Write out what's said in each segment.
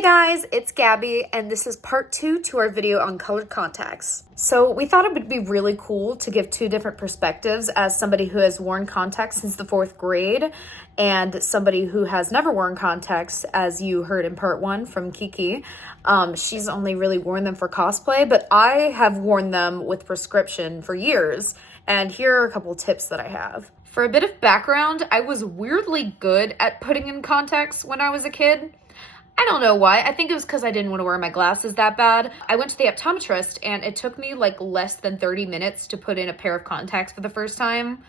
Hey guys, it's Gabby, and this is part 2 to our video on colored contacts. So we thought it would be really cool to give two different perspectives as somebody who has worn contacts since the 4th grade and somebody who has never worn contacts, as you heard in part 1 from Kiki. She's only really worn them for cosplay, but I have worn them with prescription for years, and here are a couple tips that I have. For a bit of background, I was weirdly good at putting in contacts when I was a kid. I don't know why. I think it was because I didn't want to wear my glasses that bad. I went to the optometrist and it took me like less than 30 minutes to put in a pair of contacts for the first time,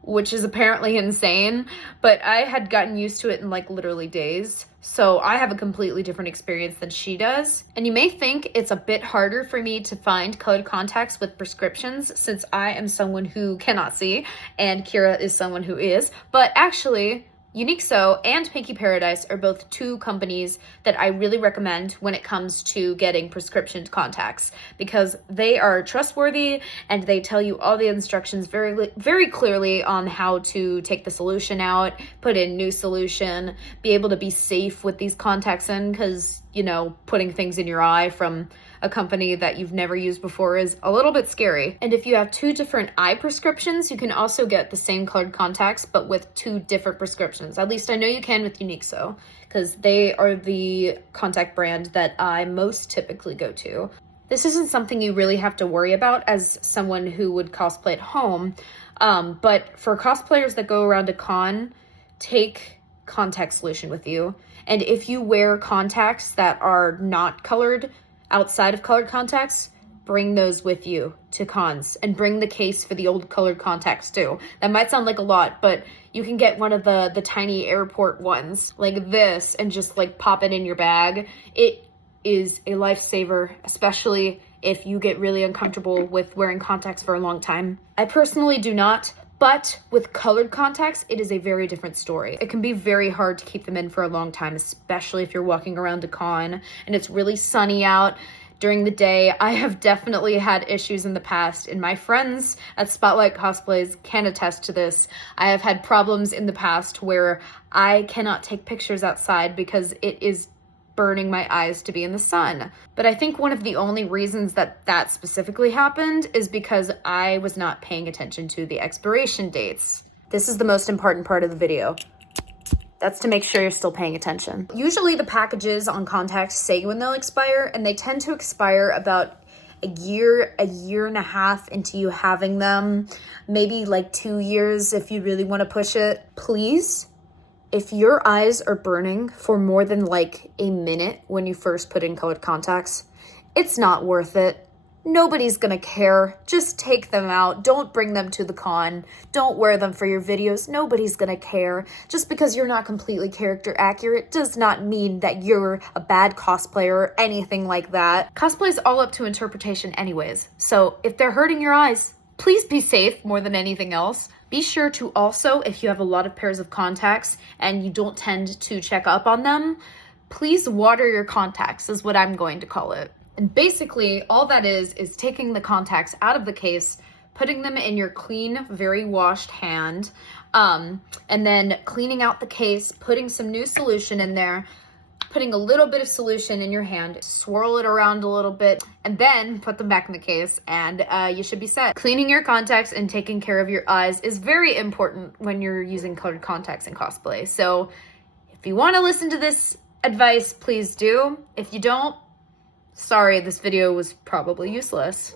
which is apparently insane, but I had gotten used to it in like literally days. So I have a completely different experience than she does. And you may think it's a bit harder for me to find colored contacts with prescriptions since I am someone who cannot see and Kira is someone who is, but actually, Unique So and Pinky Paradise are both two companies that I really recommend when it comes to getting prescription contacts because they are trustworthy and they tell you all the instructions very clearly on how to take the solution out, put in new solution, be able to be safe with these contacts in because, you know, putting things in your eye from a company that you've never used before is a little bit scary. And if you have two different eye prescriptions, you can also get the same colored contacts, but with two different prescriptions. At least I know you can with Unique So, because they are the contact brand that I most typically go to. This isn't something you really have to worry about as someone who would cosplay at home, but for cosplayers that go around a con, take contact solution with you. And if you wear contacts that are not colored, outside of colored contacts, bring those with you to cons and bring the case for the old colored contacts too. That might sound like a lot, but you can get one of the tiny airport ones like this and just like pop it in your bag. It is a lifesaver, especially if you get really uncomfortable with wearing contacts for a long time. I personally do not, but with colored contacts, it is a very different story. It can be very hard to keep them in for a long time, especially if you're walking around a con and it's really sunny out during the day. I have definitely had issues in the past, and my friends at Spotlight Cosplays can attest to this. I have had problems in the past where I cannot take pictures outside because it is burning my eyes to be in the sun. But I think one of the only reasons that specifically happened is because I was not paying attention to the expiration dates. This is the most important part of the video. That's to make sure you're still paying attention. Usually the packages on contacts say when they'll expire, and they tend to expire about a year and a half into you having them, maybe like 2 years if you really want to push it. Please, if your eyes are burning for more than like a minute when you first put in colored contacts, it's not worth it. Nobody's gonna care. Just take them out. Don't bring them to the con. Don't wear them for your videos. Nobody's gonna care. Just because you're not completely character accurate does not mean that you're a bad cosplayer or anything like that. Cosplay is all up to interpretation anyways. So if they're hurting your eyes, please be safe more than anything else. Be sure to also, if you have a lot of pairs of contacts and you don't tend to check up on them, please water your contacts is what I'm going to call it. And basically all that is taking the contacts out of the case, putting them in your clean, very washed hand, and then cleaning out the case, putting some new solution in there, putting a little bit of solution in your hand, swirl it around a little bit, and then put them back in the case, and you should be set. Cleaning your contacts and taking care of your eyes is very important when you're using colored contacts in cosplay. So if you want to listen to this advice, please do. If you don't, sorry, this video was probably useless.